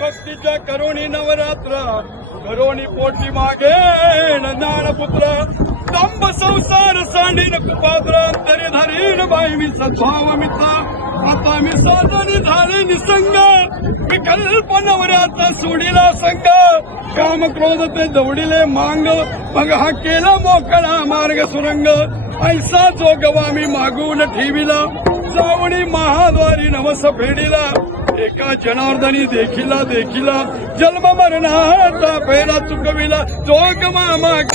भक्तीच्या करुणी नवरात्र. करुणी पोटी मागे ज्ञानपुत्र दंभ संसार सांडीन कुपात्र तरी धरीन बाई मी सद्भाव मित्र. आता मी साधनी झाले निसंग. विकल्प नवऱ्याचा सोडिला संग. काम क्रोध ते दौडिले मांग. मग हा केला मोकळा मार्ग सुरंग. ऐसा जो गवा मी मागून ठेविला जावणी महाद्वारी नमस फेडिला एका जनार्दनी देखिला देखिला जन्म मरणाचा पहिला चुकविला जो गवा माग